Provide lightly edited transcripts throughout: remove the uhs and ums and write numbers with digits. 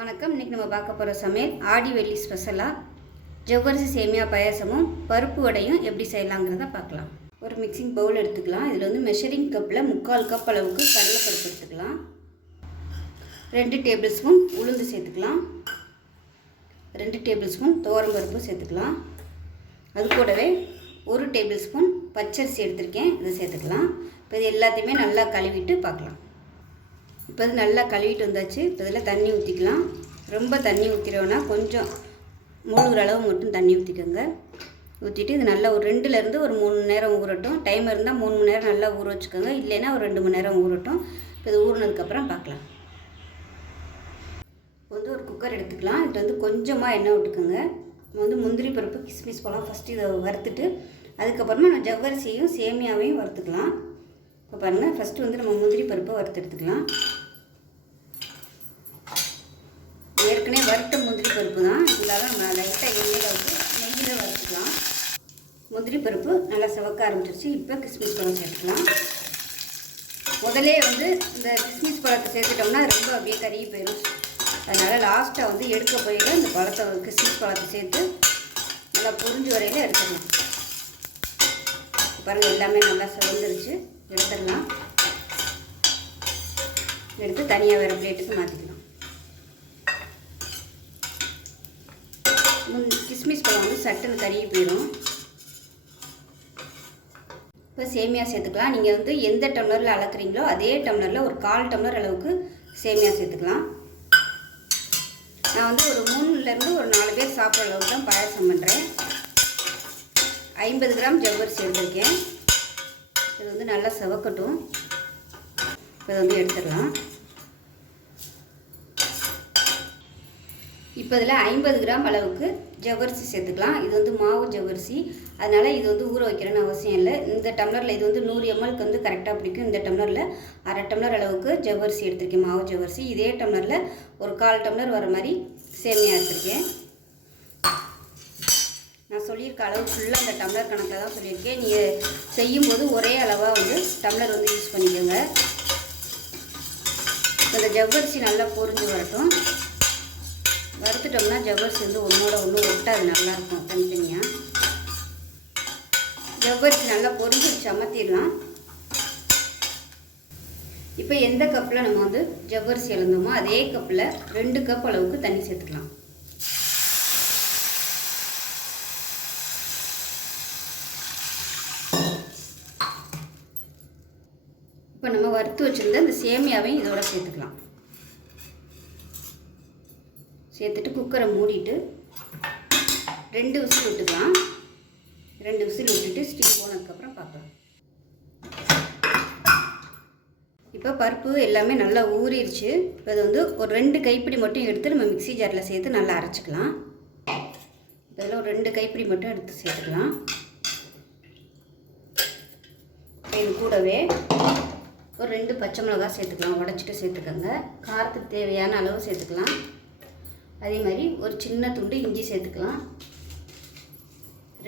வணக்கம். இன்றைக்கி நம்ம பார்க்க போகிற சமையல் ஆடி வெள்ளி ஸ்பெஷலாக ஜவ்வரிசி சேமியா பாயாசமும் பருப்பு வடையும் எப்படி செய்யலாங்கிறத பார்க்கலாம். ஒரு மிக்சிங் பவுல் எடுத்துக்கலாம். இதில் வந்து மெஷரிங் கப்பில் 3/4 கப் அளவுக்கு கடலைப்பருப்பு எடுத்துக்கலாம். 2 டேபிள் ஸ்பூன் உளுந்து சேர்த்துக்கலாம். 2 டேபிள் ஸ்பூன் துவரம்பருப்பு சேர்த்துக்கலாம். அது கூடவே 1 டேபிள் ஸ்பூன் பச்சரிசி எடுத்திருக்கேன், இதை சேர்த்துக்கலாம். இப்போ இது எல்லாத்தையுமே நல்லா கழுவிட்டு பார்க்கலாம். இப்போ இது நல்லா கழுவிட்டு வந்தாச்சு. இப்போ இதில் தண்ணி ஊற்றிக்கலாம். ரொம்ப தண்ணி ஊற்றிடுவோன்னா கொஞ்சம் மூழ்கிற அளவு மட்டும் தண்ணி ஊற்றிக்கோங்க. ஊற்றிட்டு இது நல்லா ஒரு 2லேருந்து ஒரு 3 மணி நேரம் ஊறட்டும். டைம் இருந்தால் 3 மணி நேரம் நல்லா ஊற வச்சுக்கோங்க, இல்லைன்னா ஒரு 2 மணி நேரம் ஊறட்டும். இப்போ இது ஊறினதுக்கப்புறம் பார்க்கலாம். இப்போ வந்து ஒரு குக்கர் எடுத்துக்கலாம். இது வந்து கொஞ்சமாக எண்ணெய் விட்டுக்கோங்க. நம்ம வந்து முந்திரி பருப்பு கிஸ்மிஸ் பழம் ஃபஸ்ட்டு இதை வறுத்துட்டு அதுக்கப்புறமா நான் ஜவ்வரிசியையும் சேமியாவையும் வறுத்துக்கலாம். இப்போ பாருங்கள், ஃபஸ்ட்டு வந்து நம்ம முந்திரி பருப்பை வறுத்து எடுத்துக்கலாம். ஏற்கனவே வறுத்த முந்திரி பருப்பு தான், இதனால நம்ம லைட்டாக எண்ணெயில் வந்து நெய்யில் வறுத்துக்கலாம். முந்திரி பருப்பு நல்லா சிவக்க ஆரம்பிச்சிருச்சு. இப்போ கிஸ்மிஸ் பழம் சேர்த்துக்கலாம். முதலே வந்து இந்த கிஸ்மிஸ் பழத்தை சேர்த்துட்டோம்னா அது ரொம்ப அப்படியே கருகி போயிடும். அதனால் லாஸ்ட்டாக வந்து எடுக்க போயில இந்த பழத்தை கிஸ்மிஸ் பழத்தை சேர்த்து நல்லா பொரிஞ்சு வரையில் எடுத்துக்கலாம். பாருங்கள், எல்லாமே நல்லா சிவந்துருச்சு. எடுத்துடலாம். எடுத்து தனியாக வேறு பிளேட்டுக்கு மாற்றிக்கலாம். கிஸ்மிஸ் பழம் வந்து சட்டுன்னு கருகி போயிடும். இப்போ சேமியா சேர்த்துக்கலாம். நீங்கள் வந்து எந்த டம்ளரில் அளக்குறீங்களோ அதே டம்ளரில் ஒரு 1/4 டம்ளர் அளவுக்கு சேமியா சேர்த்துக்கலாம். நான் வந்து ஒரு 3லேருந்து ஒரு 4 பேர் சாப்பிட்ற அளவுக்கு தான் பாயாசம் பண்ணுறேன். 50 கிராம் ஜவ்வரிசி எடுத்திருக்கேன். இது வந்து நல்லா சிவக்கட்டும். இப்போ இதை வந்து எடுத்துடலாம். இப்போ இதில் 50 கிராம் அளவுக்கு ஜவ்வரிசி சேர்த்துக்கலாம். இது வந்து மாவு ஜவ்வரிசி, அதனால் இது வந்து ஊற வைக்கிறேன்னு அவசியம் இல்லை. இந்த டம்ளரில் இது வந்து 100 mlக்கு வந்து கரெக்டாக பிடிக்கும். இந்த டம்ளரில் 1/2 டம்ளர் அளவுக்கு ஜவ்வரிசி எடுத்திருக்கேன், மாவு ஜவ்வரிசி. இதே டம்ளரில் ஒரு 1/4 டம்ளர் வர மாதிரி சேமியா எடுத்திருக்கேன். நான் சொல்லியிருக்க அளவு ஃபுல்லாக அந்த டம்ளர் கணக்கில் தான் சொல்லியிருக்கேன். நீங்கள் செய்யும்போது ஒரே அளவாக வந்து டம்ளர் வந்து யூஸ் பண்ணிக்கோங்க. இந்த ஜவ்வரிசி நல்லா பொரிஞ்சு வரட்டும். வறுத்துட்டோம்னா ஜவ்வரிசி வந்து ஒன்றோட ஒன்று ஒட்டாது, நல்லாயிருக்கும் தனித்தனியாக. ஜவ்வரிசி நல்லா பொரிஞ்சிருச்சு, அமர்த்திடலாம். இப்போ எந்த கப்பில் நம்ம வந்து ஜவ்வரிசி இழந்தோமோ அதே கப்பில் 2 கப் அளவுக்கு தண்ணி சேர்த்துக்கலாம். இப்போ நம்ம வறுத்து வச்சுருந்த இந்த சேமியாவையும் இதோட சேர்த்துக்கலாம். சேர்த்துட்டு குக்கரை மூடிட்டு 2 விசில் விட்டுக்கலாம். 2 விசில் விட்டுட்டு ஸ்டீம் போனதுக்கப்புறம் பார்க்கலாம். இப்போ பருப்பு எல்லாமே நல்லா ஊறிடுச்சு. இப்போ அது வந்து ஒரு 2 கைப்பிடி மட்டும் எடுத்து நம்ம மிக்ஸி ஜாரில் சேர்த்து நல்லா அரைச்சிக்கலாம். இதில் ஒரு 2 கைப்பிடி மட்டும் எடுத்து சேர்த்துக்கலாம். இது கூடவே ஒரு 2 பச்சை மிளகாய் சேர்த்துக்கலாம், உடச்சிட்டு சேர்த்துக்கோங்க. காரத்துக்கு தேவையான அளவு சேர்த்துக்கலாம். அதே மாதிரி ஒரு சின்ன துண்டு இஞ்சி சேர்த்துக்கலாம்.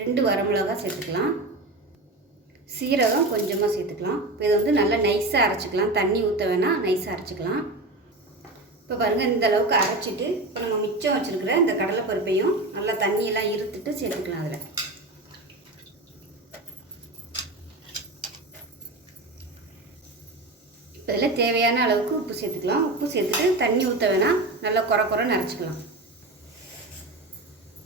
2 வரமிளகாய் சேர்த்துக்கலாம். சீரகம் கொஞ்சமாக சேர்த்துக்கலாம். இப்போ இதை வந்து நல்லா நைஸாக அரைச்சிக்கலாம். தண்ணி ஊற்ற வேணால் நைஸாக அரைச்சிக்கலாம். இப்போ பாருங்கள், இந்த அளவுக்கு அரைச்சிட்டு இப்போ நம்ம மிச்சம் வச்சுருக்கிற இந்த கடலைப்பருப்பையும் நல்லா தண்ணியெல்லாம் இருத்துட்டு சேர்த்துக்கலாம். அதில் இதில் தேவையான அளவுக்கு உப்பு சேர்த்துக்கலாம். உப்பு சேர்த்துட்டு தண்ணி ஊற்ற வேணால் நல்லா குறைன்னு அரைச்சிக்கலாம்.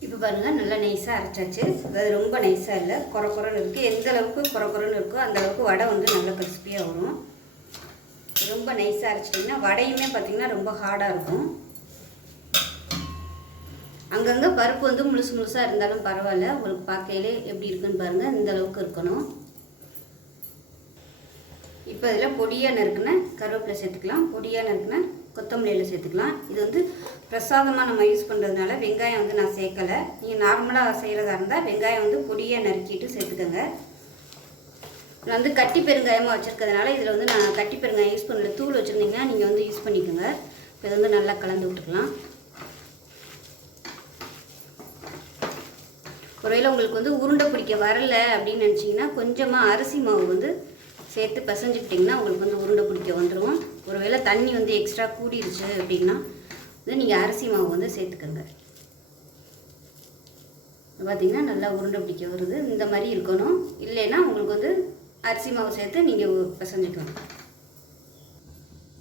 இப்போ பாருங்கள், நல்லா நைஸாக அரைச்சாச்சு. அதாவது ரொம்ப நைஸாக இல்லை, குறைன்னு இருக்குது. எந்த அளவுக்கு குறைன்னு இருக்கோ அந்த அளவுக்கு வடை வந்து நல்லா கிறிஸ்பியாக வரும். ரொம்ப நைஸாக அரைச்சிட்டிங்கன்னா வடையுமே பார்த்திங்கன்னா ரொம்ப ஹார்டாக இருக்கும். அங்கங்கே பருப்பு வந்து முழுசாக இருந்தாலும் பரவாயில்ல, உங்களுக்கு பார்க்கையிலே எப்படி இருக்குன்னு பாருங்கள். இந்த அளவுக்கு இருக்கணும். இப்போ இதில் பொடியாக நறுக்குன கருவேப்பிலை சேர்த்துக்கலாம். பொடியாக நறுக்குன கொத்தமல்லியில் சேர்த்துக்கலாம். இது வந்து பிரசாதமாக நம்ம யூஸ் பண்ணுறதுனால வெங்காயம் வந்து நான் சேர்க்கலை. நீங்கள் நார்மலாக செய்கிறதா இருந்தால் வெங்காயம் வந்து பொடியாக நறுக்கிட்டு சேர்த்துக்கோங்க. நான் வந்து கட்டி பெருங்காயமாக வச்சுருக்கிறதுனால இதில் வந்து நான் கட்டி பெருங்காயம் யூஸ் பண்ணல. தூள் வச்சுருந்தீங்கன்னா நீங்கள் வந்து யூஸ் பண்ணிக்கோங்க. இப்போ இதை வந்து நல்லா கலந்து விட்டுக்கலாம். ஒருவேளை உங்களுக்கு வந்து உருண்டை பிடிக்க வரலை அப்படின்னு நினச்சிங்கன்னா கொஞ்சமாக அரிசி மாவு வந்து சேர்த்து பிசைஞ்சுக்கிட்டிங்கன்னா உங்களுக்கு வந்து உருண்டை பிடிக்க வந்துடும். ஒருவேளை தண்ணி வந்து எக்ஸ்ட்ரா கூடிருச்சு அப்படின்னா இது நீங்கள் அரிசி மாவு வந்து சேர்த்துக்கோங்க. பார்த்திங்கன்னா நல்லா உருண்டை பிடிக்க வருது. இந்த மாதிரி இருக்கணும். இல்லைன்னா உங்களுக்கு வந்து அரிசி மாவு சேர்த்து நீங்கள் பிசைஞ்சிக்கலாம்.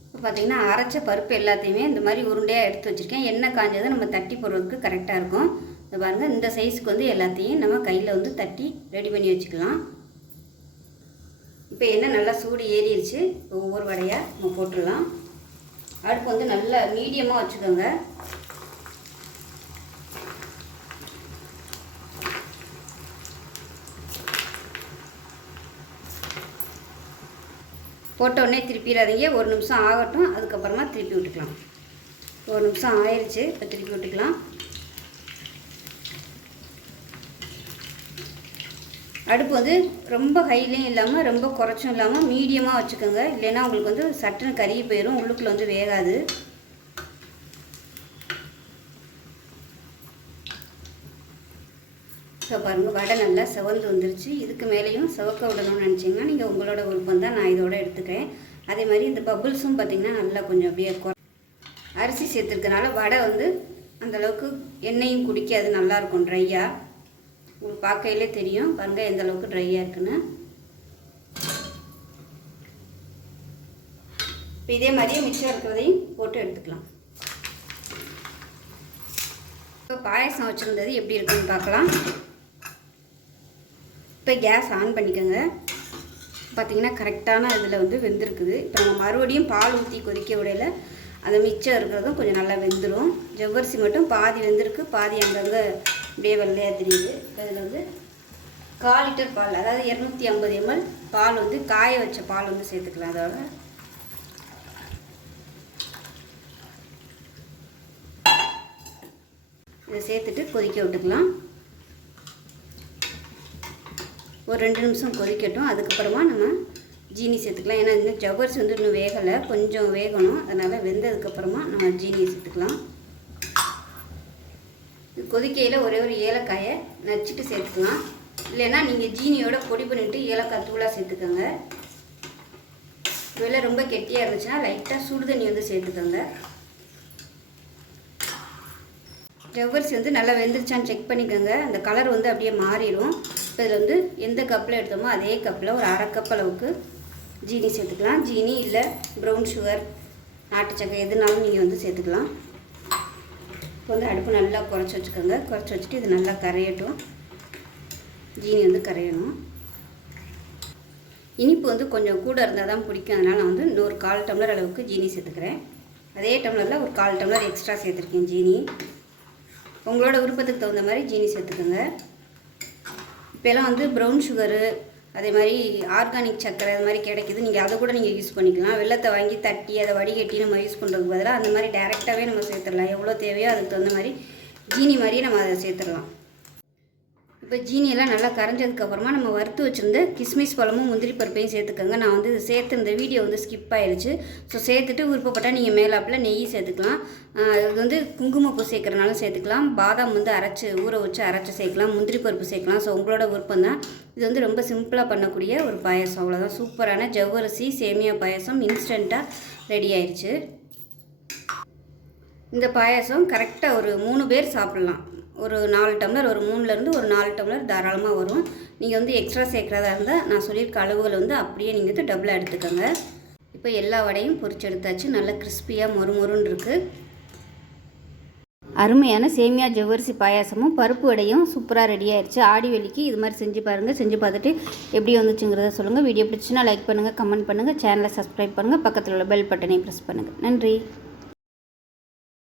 இப்போ பார்த்திங்கன்னா அரைச்ச பருப்பு எல்லாத்தையுமே இந்த மாதிரி உருண்டையாக எடுத்து வச்சுருக்கேன். எண்ணெய் காஞ்சதை நம்ம தட்டி போடுறதுக்கு கரெக்டாக இருக்கும். இந்த பாருங்கள், இந்த சைஸுக்கு வந்து எல்லாத்தையும் நம்ம கையில் வந்து தட்டி ரெடி பண்ணி வச்சுக்கலாம். இப்போ எண்ணெய் நல்லா சூடு ஏறிடுச்சு. இப்போ ஒவ்வொரு வடையாக நம்ம போட்டுடலாம். அடுப்பு வந்து நல்லா மீடியமாக வச்சுக்கோங்க. போட்ட உடனே திருப்பிடாதீங்க. ஒரு நிமிஷம் ஆகட்டும், அதுக்கப்புறமா திருப்பி விட்டுக்கலாம். ஒரு நிமிஷம் ஆயிடுச்சு. இப்போ திருப்பி விட்டுக்கலாம். அடுப்பு வந்து ரொம்ப ஹைலையும் இல்லாமல் ரொம்ப குறைச்சும் இல்லாமல் மீடியமாக வச்சுக்கோங்க. இல்லைன்னா உங்களுக்கு வந்து சட்டுன்னு கருகி போயிடும், உள்ளுக்குள்ளே வந்து வேகாது. இப்போ பாருங்கள், வடை நல்லா செவந்து வந்துருச்சு. இதுக்கு மேலேயும் செவக்க விடணும்னு நினச்சிங்கன்னா நீங்கள் உங்களோட விருப்பம் தான். நான் இதோட எடுத்துக்கிறேன். அதே மாதிரி இந்த பபுள்ஸும் பார்த்திங்கன்னா நல்லா கொஞ்சம் அப்படியே அரிசி சேர்த்துருக்கனால வடை வந்து அந்தளவுக்கு எண்ணெயும் குடிக்காது, நல்லாயிருக்கும் ட்ரையாக. உங்களுக்கு பார்க்கையிலே தெரியும் பாருங்கள் எந்த அளவுக்கு ட்ரையாக இருக்குன்னு. இப்போ இதே மாதிரியே மிச்சம் இருக்கிறதையும் போட்டு எடுத்துக்கலாம். இப்போ பாயசம் வச்சுருந்தது எப்படி இருக்குன்னு பார்க்கலாம். இப்போ கேஸ் ஆன் பண்ணிக்கோங்க. பார்த்திங்கன்னா கரெக்டான இதில் வந்து வெந்திருக்குது. இப்போ நம்ம மறுபடியும் பால் ஊற்றி கொதிக்க விடையில் அந்த மிச்சம் இருக்கிறதும் கொஞ்சம் நல்லா வெந்துடும். ஜவ்வரிசி மட்டும் பாதி வெந்திருக்கு, பாதி அங்கங்கே அப்படியே வெள்ளையாக தெரியுது. இதில் வந்து 1/4 லிட்டர் பால், அதாவது 250 ml பால் வந்து காய வச்ச பால் வந்து சேர்த்துக்கலாம். அதோட இதை சேர்த்துட்டு கொதிக்க விட்டுக்கலாம். ஒரு 2 நிமிஷம் கொதிக்கட்டும். அதுக்கப்புறமா நம்ம ஜீனி சேர்த்துக்கலாம். ஏன்னா இன்னும் ஜவ்வரிசி வந்து இன்னும் வேகலை, கொஞ்சம் வேகணும். அதனால் வெந்ததுக்கப்புறமா நம்ம ஜீனியை சேர்த்துக்கலாம். இது கொதிக்கையில் ஒரே ஒரு ஏலக்காயை நச்சுட்டு சேர்த்துக்கலாம். இல்லைன்னா நீங்கள் ஜீனியோட பொடி பண்ணிவிட்டு ஏலக்காய் தூளாக சேர்த்துக்கோங்க. ஒருவேளை ரொம்ப கெட்டியாக இருந்துச்சுன்னா லைட்டாக சுடு தண்ணி வந்து சேர்த்துக்கோங்க. ஜவ்வரிசி வந்து நல்லா வெந்துருச்சான்னு செக் பண்ணிக்கோங்க. அந்த கலர் வந்து அப்படியே மாறிடும். இப்போ இதில் வந்து எந்த கப்பில் எடுத்தோமோ அதே கப்பில் ஒரு 1/2 கப் அளவுக்கு ஜீனி சேர்த்துக்கலாம். ஜீனி இல்லை ப்ரௌன் சுகர், நாட்டு சக்கரை எதுனாலும் நீங்கள் வந்து சேர்த்துக்கலாம். இப்போ வந்து அடுப்பு நல்லா குறைச்சி வச்சுக்கோங்க. குறைச்சி வச்சுட்டு இது நல்லா கரையட்டும். ஜீனி வந்து கரையணும். இனிப்பு வந்து கொஞ்சம் கூட இருந்தால் தான் பிடிக்கும். அதனால் நான் வந்து இன்னொரு 1/4 டம்ளர் அளவுக்கு ஜீனி சேர்த்துக்கிறேன். அதே டம்ளரில் ஒரு 1/4 டம்ளர் எக்ஸ்ட்ரா சேர்த்துருக்கேன் ஜீனி. உங்களோட விருப்பத்துக்கு தகுந்த மாதிரி ஜீனி சேர்த்துக்கோங்க. இப்போலாம் வந்து ப்ரௌன் சுகரு, அதே மாதிரி ஆர்கானிக் சக்கரை அது மாதிரி கிடைக்கிது. நீங்கள் அதை கூட நீங்கள் யூஸ் பண்ணிக்கலாம். வெல்லத்தை வாங்கி தட்டி அதை வடிகட்டி நம்ம யூஸ் பண்ணுறதுக்கு பதிலாக அந்த மாதிரி டேரெக்டாகவே நம்ம சேர்த்துடலாம். எவ்வளோ தேவையோ அதுக்கு தகுந்த மாதிரி ஜீனி மாதிரியே நம்ம அதை சேர்த்துடலாம். இப்போ ஜீனியெல்லாம் நல்லா கரைஞ்சதுக்கப்புறமா நம்ம வறுத்து வச்சுருந்த கிஸ்மிஸ் பழமும் முந்திரி பருப்பையும் சேர்த்துக்கோங்க. நான் வந்து இது சேர்த்து இந்த வீடியோ வந்து ஸ்கிப் ஆயிடுச்சு. ஸோ சேர்த்துட்டு விருப்பப்பட்டால் நீங்கள் மேலாப்பில் நெய் சேர்த்துக்கலாம். இது வந்து குங்குமப்பூ சேர்க்குறனாலும் சேர்த்துக்கலாம். பாதாம் வந்து ஊற வச்சு அரைச்சி சேர்க்கலாம். முந்திரி பருப்பு சேர்க்கலாம். ஸோ உங்களோட விருப்பம் தான். இது வந்து ரொம்ப சிம்பிளாக பண்ணக்கூடிய ஒரு பாயசம். அவ்வளோதான். சூப்பரான ஜவ்வரிசி சேமியா பாயசம் இன்ஸ்டண்ட்டாக ரெடி ஆயிடுச்சு. இந்த பாயசம் கரெக்டாக ஒரு 3 பேர் சாப்பிட்லாம். ஒரு 4 டம்ளர், ஒரு 3லேருந்து ஒரு 4 டம்ளர் தாராளமாக வரும். நீங்கள் வந்து எக்ஸ்ட்ரா சேர்க்குறதா இருந்தால் நான் சொல்லியிருக்க அளவுகள் வந்து அப்படியே நீங்கள் வந்து டபுளாக எடுத்துக்கோங்க. இப்போ எல்லா வடையும் பொரிச்சு எடுத்தாச்சு. நல்லா கிறிஸ்பியாக மொறுமொறுன்னு இருக்குது. அருமையான சேமியா ஜவ்வரிசி பாயாசமும் பருப்பு வடையும் சூப்பராக ரெடி ஆயிடுச்சு. ஆடி வெள்ளிக்கு இது மாதிரி செஞ்சு பாருங்கள். செஞ்சு பார்த்துட்டு எப்படி வந்துச்சுங்கிறத சொல்லுங்கள். வீடியோ பிடிச்சுன்னா லைக் பண்ணுங்கள், கமெண்ட் பண்ணுங்கள், சேனலை சப்ஸ்கிரைப் பண்ணுங்கள், பக்கத்தில் உள்ள பெல் பட்டனை ப்ரெஸ் பண்ணுங்கள். நன்றி.